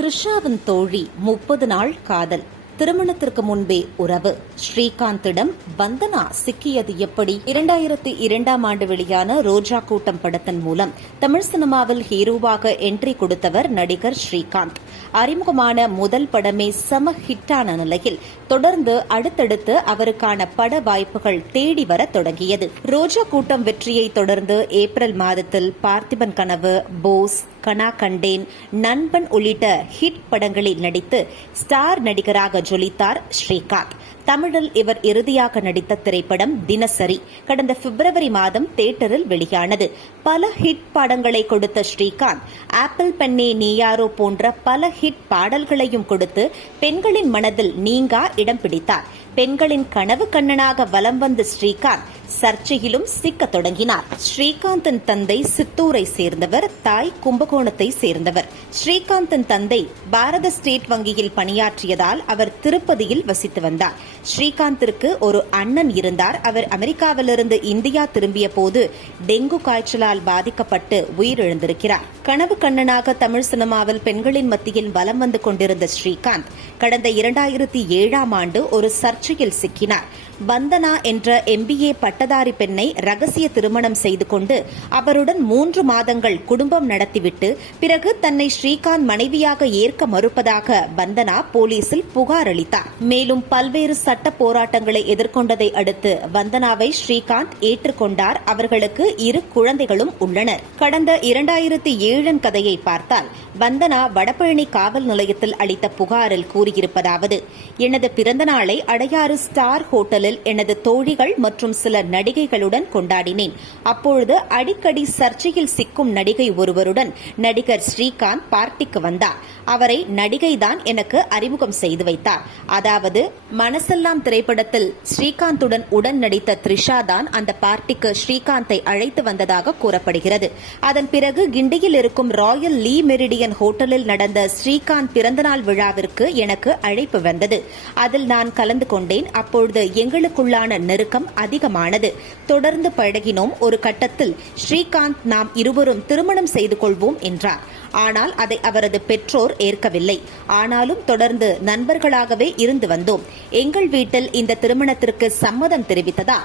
த்ரிஷாவின் தோழி முப்பது நாள் காதல். திருமணத்திற்கு முன்பே உறவு. ஸ்ரீகாந்திடம் வந்தனா சிக்கியது எப்படி? இரண்டாயிரத்தி இரண்டாம் ஆண்டு வெளியான ரோஜா கூட்டம் படத்தின் மூலம் தமிழ் சினிமாவில் ஹீரோவாக என்ட்ரி கொடுத்தவர் நடிகர் ஸ்ரீகாந்த். அறிமுகமான முதல் படமே சம ஹிட்டான நிலையில் தொடர்ந்து அடுத்தடுத்து அவருக்கான பட வாய்ப்புகள் தேடி வர தொடங்கியது. ரோஜா கூட்டம் வெற்றியை தொடர்ந்து ஏப்ரல் மாதத்தில் பார்த்திபன் கனவு போஸ் கனா கண்டேன். நண்பன் உள்ளிட்ட ஹிட் படங்களில் நடித்து ஸ்டார் நடிகராக ஜொலித்தார் ஸ்ரீகாந்த். தமிழில் இவர் இறுதியாக நடித்த திரைப்படம் தினசரி. கடந்த பிப்ரவரி மாதம் தியேட்டரில் வெளியானது. பல ஹிட் படங்களை கொடுத்த ஸ்ரீகாந்த் ஆப்பிள் பெண்ணே நீயாரோ போன்ற பல ஹிட் பாடல்களையும் கொடுத்து பெண்களின் மனதில் நீங்கா இடம் பிடித்தார். பெண்களின் கனவு கண்ணனாக வலம் வந்த ஸ்ரீகாந்த் சர்ச்சையிலும் சிக்க தொடங்கினார். ஸ்ரீகாந்தின் தந்தை சித்தூரை சேர்ந்தவர் தாய் கும்பகோணத்தை சேர்ந்தவர். ஸ்ரீகாந்தின் தந்தை பாரத ஸ்டேட் வங்கியில் பணியாற்றியதால் அவர் திருப்பதியில் வசித்து வந்தார். ஸ்ரீகாந்திற்கு ஒரு அண்ணன் இருந்தார். அவர் அமெரிக்காவிலிருந்து இந்தியா திரும்பிய போது டெங்கு காய்ச்சலால் பாதிக்கப்பட்டு உயிரிழந்திருக்கிறார். கனவு கண்ணனாக தமிழ் சினிமாவில் பெண்களின் மத்தியில் வலம் வந்து கொண்டிருந்த ஸ்ரீகாந்த் கடந்த இரண்டாயிரத்தி ஏழாம் ஆண்டு ஒரு சர்ச்சையில் சிக்கினார். வந்தனா என்ற எம்பிஏ பட்டதாரி பெண்ணை ரகசிய திருமணம் செய்து கொண்டு அவருடன் மூன்று மாதங்கள் குடும்பம் நடத்திவிட்டு பிறகு தன்னை ஸ்ரீகாந்த் மனைவியாக ஏற்க மறுப்பதாக வந்தனா போலீசில் புகார் அளித்தார். மேலும் பல்வேறு சட்ட போராட்டங்களை எதிர்கொண்டதை அடுத்து வந்தனாவை ஸ்ரீகாந்த் ஏற்றுக்கொண்டார். அவர்களுக்கு இரு குழந்தைகளும் உள்ளனர். கடந்த இரண்டாயிரத்தி ஏழன் கதையை பார்த்தால் வந்தனா வடபழனி காவல் நிலையத்தில் அளித்த புகாரில் கூறியிருப்பதாவது எனது பிறந்தநாளை அடைய அடையாறு ஸ்டார் ஹோட்டலில் எனது தோழிகள் மற்றும் சில நடிகைகளுடன் கொண்டாடினேன். அப்பொழுது அடிக்கடி சர்ச்சையில் சிக்கும் நடிகை ஒருவருடன் நடிகர் ஸ்ரீகாந்த் பார்ட்டிக்கு வந்தார். அவரை நடிகைதான் எனக்கு அறிமுகம் செய்து வைத்தார். அதாவது மனசெல்லாம் திரைப்படத்தில் ஸ்ரீகாந்துடன் உடன் நடித்த த்ரிஷா தான் அந்த பார்ட்டிக்கு ஸ்ரீகாந்தை அழைத்து வந்ததாக கூறப்படுகிறது. அதன் பிறகு கிண்டியில் இருக்கும் ராயல் லீ மெரிடியன் ஹோட்டலில் நடந்த ஸ்ரீகாந்த் பிறந்தநாள் விழாவிற்கு எனக்கு அழைப்பு வந்தது. அதில் நான் கலந்து கொண்டேன். அப்பொழுது எங்களுக்குள்ளான நெருக்கம் அதிகமானது. தொடர்ந்து பழகினோம். ஒரு கட்டத்தில் ஸ்ரீகாந்த் நாம் இருவரும் திருமணம் செய்து கொள்வோம் என்றார். ஆனால் அதை அவரது பெற்றோர் ஏற்கவில்லை. ஆனாலும் தொடர்ந்து நண்பர்களாகவே இருந்து வந்தோம். எங்கள் வீட்டில் இந்த திருமணத்திற்கு சம்மதம் தெரிவித்ததா?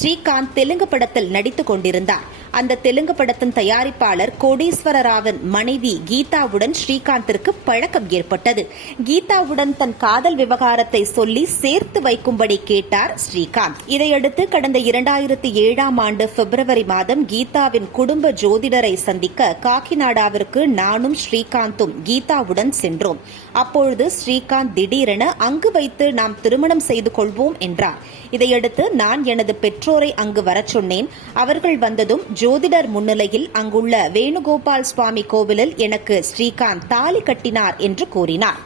ஸ்ரீகாந்த் தெலுங்கு படத்தில் நடித்துக் கொண்டிருந்தார். அந்த தெலுங்கு படத்தின் தயாரிப்பாளர் கோடீஸ்வரராவின் மனைவி கீதாவுடன் ஸ்ரீகாந்திற்கு பழக்கம் ஏற்பட்டது. கீதாவுடன் தன் காதல் விவகாரத்தை சொல்லி சேர்த்து வைக்கும்படி கேட்டார் ஸ்ரீகாந்த். இதையடுத்து கடந்த இரண்டாயிரத்தி ஏழாம் ஆண்டு பிப்ரவரி மாதம் கீதாவின் குடும்ப ஜோதிடரை சந்திக்க காக்கிநாடாவிற்கு நானும் ஸ்ரீகாந்தும் கீதாவுடன் சென்றோம். அப்பொழுது ஸ்ரீகாந்த் திடீரென அங்கு வைத்து நாம் திருமணம் செய்து கொள்வோம் என்றார். இதையடுத்து நான் எனது பெற்றோரை அங்கு வரச் சொன்னேன். அவர்கள் வந்ததும் ஜோதிடர் முன்னிலையில் அங்குள்ள வேணுகோபால் சுவாமி கோவிலில் எனக்கு ஸ்ரீகாந்த் தாலி கட்டினார் என்று கூறினார்.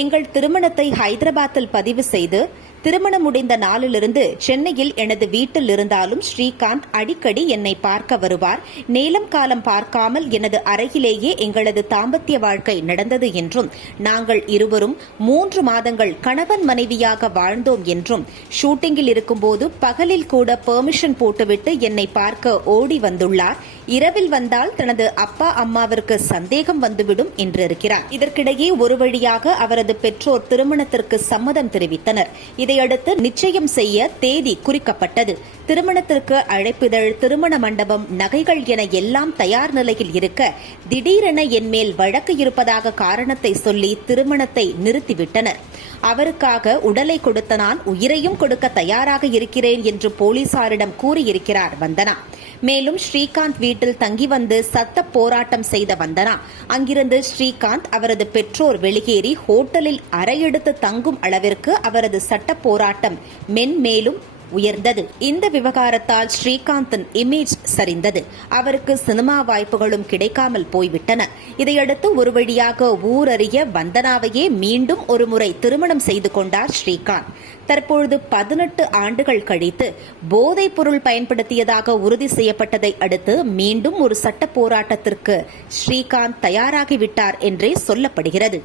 எங்கள் திருமணத்தை ஹைதராபாத்தில் பதிவு செய்து திருமணம் முடிந்த நாளிலிருந்து சென்னையில் எனது வீட்டில் இருந்தாலும் ஸ்ரீகாந்த் அடிக்கடி என்னை பார்க்க வருவார். நேலம் காலம் பார்க்காமல் எனது அறையிலேயே எங்களது தாம்பத்திய வாழ்க்கை நடந்தது என்றும் நாங்கள் இருவரும் மூன்று மாதங்கள் கணவன் மனைவியாக வாழ்ந்தோம் என்றும் ஷூட்டிங்கில் இருக்கும்போது பகலில் கூட பெர்மிஷன் போட்டுவிட்டு என்னை பார்க்க ஓடி வந்துள்ளார். இரவில் வந்தால் தனது அப்பா அம்மாவிற்கு சந்தேகம் வந்துவிடும் என்றிருக்கிறார். இதற்கிடையே ஒரு வழியாக அவரது பெற்றோர் திருமணத்திற்கு சம்மதம் தெரிவித்தனர். இதையடுத்து நிச்சயம் செய்ய தேதி குறிக்கப்பட்டது. திருமணத்திற்கு அழைப்பிதழ் திருமண மண்டபம் நகைகள் என எல்லாம் தயார் நிலையில் இருக்க திடீரென என் மேல் வழக்கு இருப்பதாக காரணத்தை சொல்லி திருமணத்தை நிறுத்திவிட்டனர். அவருக்காக உடலை கொடுத்த நான் உயிரையும் கொடுக்க தயாராக இருக்கிறேன் என்று போலீசாரிடம் கூறியிருக்கிறார் வந்தனா. மேலும் ஸ்ரீகாந்த் வீட்டில் தங்கி வந்து சத்த போராட்டம் செய்த வந்தனா. அங்கிருந்து ஸ்ரீகாந்த் அவரது பெற்றோர் வெளியேறி ஹோட்டலில் அறையெடுத்து தங்கும் அளவிற்கு அவரது சட்ட போராட்டம் மென்மேலும் உயர்ந்தது. இந்த விவகாரத்தால் ஸ்ரீகாந்தின் இமேஜ் சரிந்தது. அவருக்கு சினிமா வாய்ப்புகளும் கிடைக்காமல் போய்விட்டன. இதையடுத்து ஒரு வழியாக ஊரறிய வந்தனாவையே மீண்டும் ஒருமுறை திருமணம் செய்து கொண்டார் ஸ்ரீகாந்த். தற்பொழுது பதினெட்டு ஆண்டுகள் கழித்து போதைப் பொருள் பயன்படுத்தியதாக உறுதி செய்யப்பட்டதை அடுத்து மீண்டும் ஒரு சட்ட போராட்டத்திற்கு ஸ்ரீகாந்த் தயாராகிவிட்டார் என்றே சொல்லப்படுகிறது.